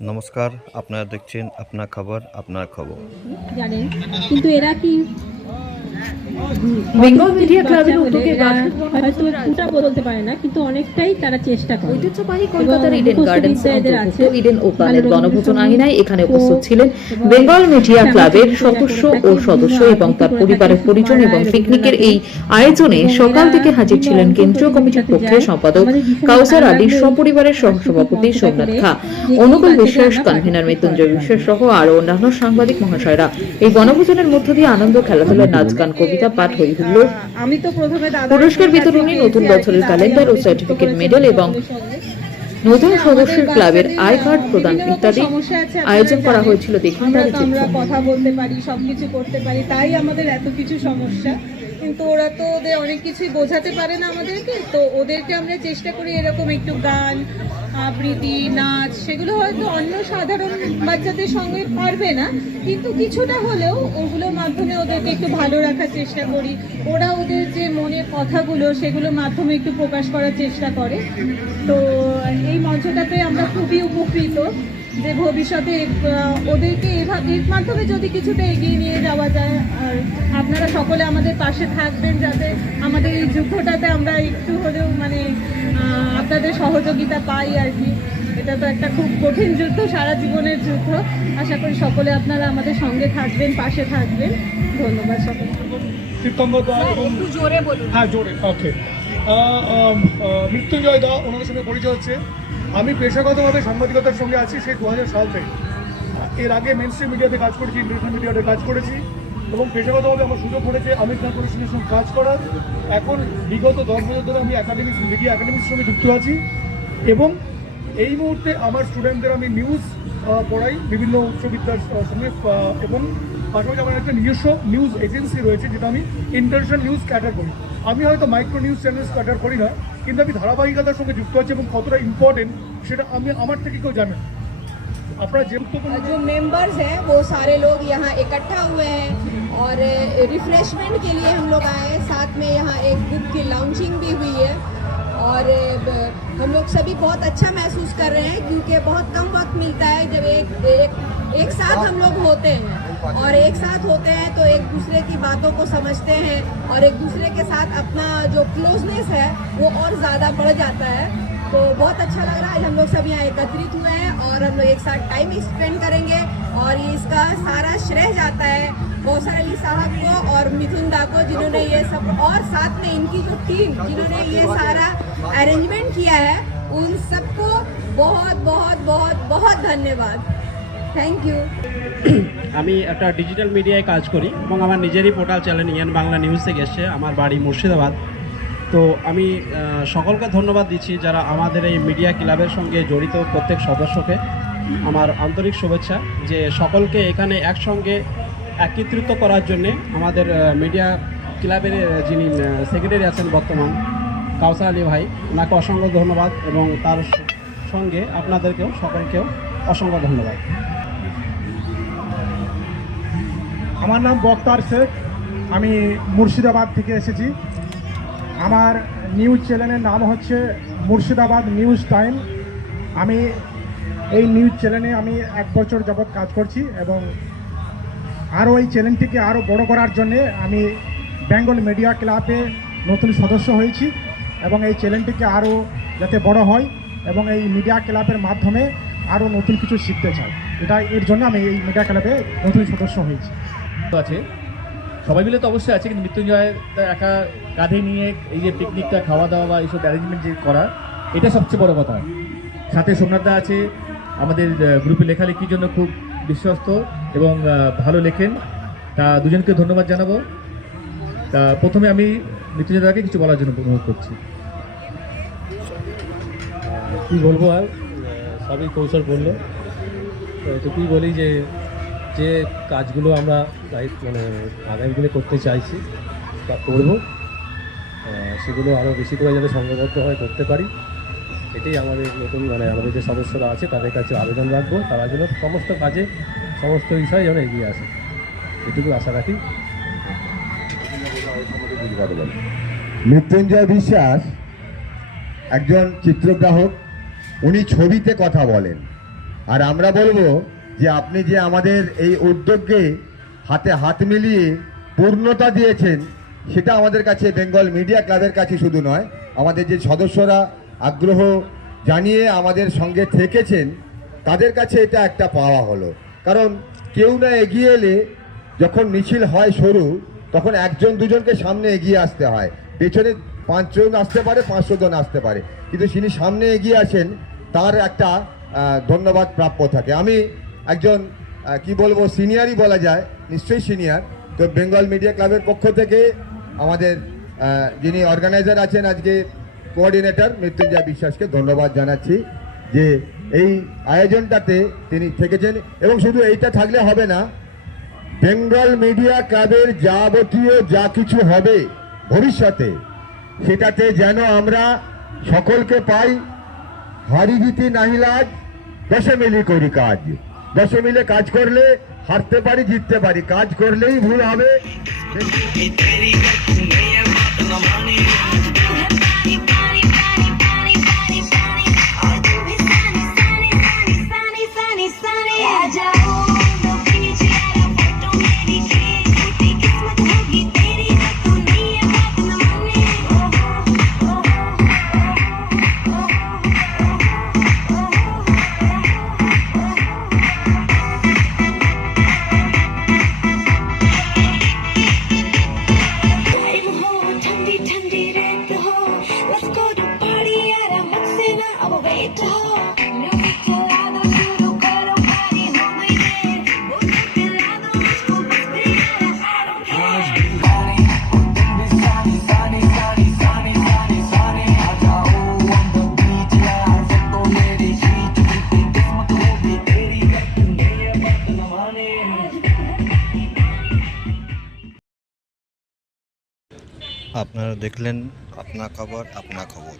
নমস্কার, আপনারা দেখছেন আপনার খবর আপনার খবর। জানেন, কিন্তু এরা কি বেঙ্গল মিডিয়া ক্লাবের উদ্যোগে হয়তো পুটা বলতে পারে না, কিন্তু অনেকটাই তারা চেষ্টা করে। ঐতিহ্যবাহী কলকাতার ইডেন গার্ডেন্স অন্তর্ভুক্ত ইডেন ওপালের বনভোজন আঙিনায় এখানে উপস্থিত ছিলেন বেঙ্গল মিডিয়া ক্লাবের সদস্য এবং তার পরিবারের পরিজন এবং পিকনিকের এই আয়োজনে সকাল থেকে হাজির ছিলেন কেন্দ্রীয় কমিটির পক্ষে সম্পাদক কাউসার আলী, সপরিবারের সহসভাপতি সোমনাথ খা, অনুকূল বিশ্বাস, কনভেনার মৃত্যুঞ্জয় বিশ্বাস সহ আরো অন্যান্য সাংবাদিক মহাশয়রা। এই বনভোজনের মধ্য দিয়ে আনন্দ, খেলাধুলা, নাচ গান, কবিতা পাঠ, হই হুল্লোড়, পুরস্কার বিতরণী, নতুন বছরের ক্যালেন্ডার ও সার্টিফিকেট, মেডেল এবং নতুন সদস্যের ক্লাবের আই কার্ড প্রদান ইত্যাদি আয়োজন করা হয়েছিল। দেখুন আমরা কথা বলতে পারি, সবকিছু করতে পারি, তাই আমাদের এত কিছু সমস্যা। কিন্তু ওরা তো ওদের অনেক কিছুই বোঝাতে পারে না আমাদেরকে, তো ওদেরকে আমরা চেষ্টা করি এরকম একটু গান, আবৃত্তি, নাচ, সেগুলো হয়তো অন্য সাধারণ বাচ্চাদের সঙ্গে পারবে না, কিন্তু কিছুটা হলেও ওগুলোর মাধ্যমে ওদেরকে একটু ভালো রাখার চেষ্টা করি। ওরা ওদের যে মনের কথাগুলো সেগুলোর মাধ্যমে একটু প্রকাশ করার চেষ্টা করে। তো এই মঞ্চটাতে আমরা খুবই উপকৃত যে ভবিষ্যতে ওদেরকে এর মাধ্যমে যদি কিছুটা এগিয়ে নিয়ে যাওয়া যায়। আর আপনারা সকলে আমাদের পাশে থাকবেন, যাতে আমাদের এই যুদ্ধটাতে আমরা একটু হলেও আপনাদের সহযোগিতা পাই আর কি। এটা তো একটা খুব কঠিন যুদ্ধ, সারা জীবনের যুদ্ধ। আশা করি সকলে আপনারা আমাদের সঙ্গে থাকবেন, পাশে থাকবেন। ধন্যবাদ সকলকে। একটু জোরে বলুন। হ্যাঁ, জোরে। ওকে। মৃত্যুঞ্জয় দা, ওনাদের সঙ্গে পরিচয় হচ্ছে। আমি পেশাগতভাবে সাংবাদিকতার সঙ্গে আছি সেই 2000 সাল থেকে। এর আগে মেন স্ট্রিম মিডিয়াতে কাজ করেছি, ইন্টারন্যাশনাল মিডিয়াতে কাজ করেছি এবং পেশাগতভাবে আমার সুযোগ পড়েছে আমির খান প্রতিষ্ঠানের সঙ্গে কাজ করার। এখন বিগত 10 বছর ধরে আমি মিডিয়া একাডেমির সঙ্গে যুক্ত আছি এবং এই মুহূর্তে আমার স্টুডেন্টদের আমি নিউজ পড়াই বিভিন্ন উচ্চ বিদ্যার সঙ্গে এবং পাশাপাশি আমার একটা নিজস্ব নিউজ এজেন্সি রয়েছে যেটা আমি ইন্টারন্যাশনাল নিউজ ক্যাটার করি। আমি হয়তো মাইক্রো নিউজ চ্যানেলস ক্যাটার করি না, কিন্তু আমি ধারাবাহিকতার সঙ্গে যুক্ত আছি এবং কতটা ইম্পর্টেন্ট সেটা আমি আমার থেকে কেউ জানেন। আপনারা जो मेंबर्स हैं वो सारे लोग यहाँ इकट्ठा हुए हैं और रिफ्रेशमेंट के लिए हम लोग आए हैं। साथ में यहाँ एक बुक की लॉन्चिंग भी हुई है और हम लोग सभी बहुत अच्छा महसूस कर रहे हैं, क्योंकि बहुत कम वक्त मिलता है जब एक साथ हम लोग होते हैं और एक साथ होते हैं तो एक दूसरे की बातों को समझते हैं और एक दूसरे के साथ अपना जो क्लोजनेस है वो और ज़्यादा बढ़ जाता है। तो बहुत अच्छा लग रहा है। आज हम लोग सब यहाँ एकत्रित हुए हैं और हम लोग एक साथ टाइम स्पेंड करेंगे और इसका सारा श्रेय जाता है कौसर अली साहब को और मिथुन दा को, जिन्होंने ये सब, और साथ में इनकी जो टीम जिन्होंने ये सारा अरेंजमेंट किया है, उन सबको बहुत बहुत बहुत बहुत धन्यवाद। Thank you. আমি একটা ডিজিটাল মিডিয়ায় কাজ করি এবং আমার নিজেরই portal channel Yaan Bangla news থেকে এসছে। আমার বাড়ি মুর্শিদাবাদ। তো আমি সকলকে ধন্যবাদ দিচ্ছি যারা আমাদের এই মিডিয়া ক্লাবের সঙ্গে জড়িত প্রত্যেক সদস্যকে আমার আন্তরিক শুভেচ্ছা, যে সকলকে এখানে একসঙ্গে একত্রিত করার জন্যে আমাদের মিডিয়া ক্লাবের যিনি সেক্রেটারি আছেন বর্তমান, কাউসার আলী ভাই, ওনাকে অসংখ্য ধন্যবাদ এবং তার সঙ্গে আপনাদেরকেও সকলকেও অসংখ্য ধন্যবাদ। আমার নাম বক্তার শেখ, আমি মুর্শিদাবাদ থেকে এসেছি। আমার নিউজ চ্যানেলের নাম হচ্ছে মুর্শিদাবাদ নিউজ টাইম। আমি এই নিউজ চ্যানেলে আমি 1 বছর যাবৎ কাজ করছি এবং আরও এই চ্যানেলটিকে আরও বড় করার জন্যে আমি বেঙ্গল মিডিয়া ক্লাবে নতুন সদস্য হয়েছি এবং এই চ্যানেলটিকে আরও যাতে বড় হয় এবং এই মিডিয়া ক্লাবের মাধ্যমে আরও নতুন কিছু শিখতে চাই, এর জন্য আমি এই মিডিয়া ক্লাবে নতুন সদস্য হয়েছি। আছে সবাই মিলে তো অবশ্যই আছে, কিন্তু মৃত্যুঞ্জয় একা কাঁধে নিয়ে এই যে পিকনিকটা, খাওয়া দাওয়া বা এইসব অ্যারেঞ্জমেন্ট যে করা, এটা সবচেয়ে বড় কথা। সাথে সোমনাথদা আছে, আমাদের গ্রুপে লেখালেখির জন্য খুব বিশ্বস্ত এবং ভালো লেখেন। তা দুজনকে ধন্যবাদ জানাবো। তা প্রথমে আমি মৃত্যুঞ্জয়দাকে কিছু বলার জন্য অনুরোধ করছি। কী বলবো, আর সবই কৌশল বললো। তো এটুকুই বলি যে যে কাজগুলো আমরা আগামী দিনে করতে চাইছি বা করব, সেগুলো আরও বেশি করে যাতে সংঘবদ্ধ হয়ে করতে পারি, এটাই আমাদের নতুন আমাদের যে সদস্যরা আছে তাদের কাছে আবেদন রাখবো। তারা যেন সমস্ত কাজে সমস্ত বিষয়ে যেন এগিয়ে আসে, এটুকু আশা রাখি। মৃত্যুঞ্জয় বিশ্বাস একজন চিত্রগ্রাহক, উনি ছবিতে কথা বলেন আর আমরা বলবো যে আপনি যে আমাদের এই উদ্যোগকে হাতে হাত মিলিয়ে পূর্ণতা দিয়েছেন, সেটা আমাদের কাছে বেঙ্গল মিডিয়া ক্লাবের কাছে শুধু নয়, আমাদের যে সদস্যরা আগ্রহ জানিয়ে আমাদের সঙ্গে থেকেছেন তাদের কাছে এটা একটা পাওয়া হলো। কারণ কেউ না এগিয়ে এলে যখন মিছিল হয় সরু, তখন একজন দুজনকে সামনে এগিয়ে আসতে হয়, পেছনে 5 জন আসতে পারে, 500 জন আসতে পারে, কিন্তু যিনি সামনে এগিয়ে আসেন তার একটা ধন্যবাদ প্রাপ্য থাকে। আমি একজন কি বলবো, সিনিয়রই বলা যায়, নিশ্চয়ই সিনিয়র। তো বেঙ্গল মিডিয়া ক্লাবের পক্ষ থেকে আমাদের যিনি অর্গানাইজার আছেন, আজকে কোঅর্ডিনেটর মৃত্যুঞ্জয় বিশ্বাসকে ধন্যবাদ জানাচ্ছি যে এই আয়োজনটাতে তিনি থেকেছেন। এবং শুধু এইটা থাকলে হবে না, বেঙ্গল মিডিয়া ক্লাবের যাবতীয় যা কিছু হবে ভবিষ্যতে, সেটাতে যেন আমরা সকলকে পাই। হারি জিতি নাহিলাজ, দশে মিলি করি কাজ। দশে মিলে কাজ করলে হারতে পারি, জিততে পারি, কাজ করলেই ভুল হবে। আপনারা দেখলেন আপনা খবর আপনা খবর।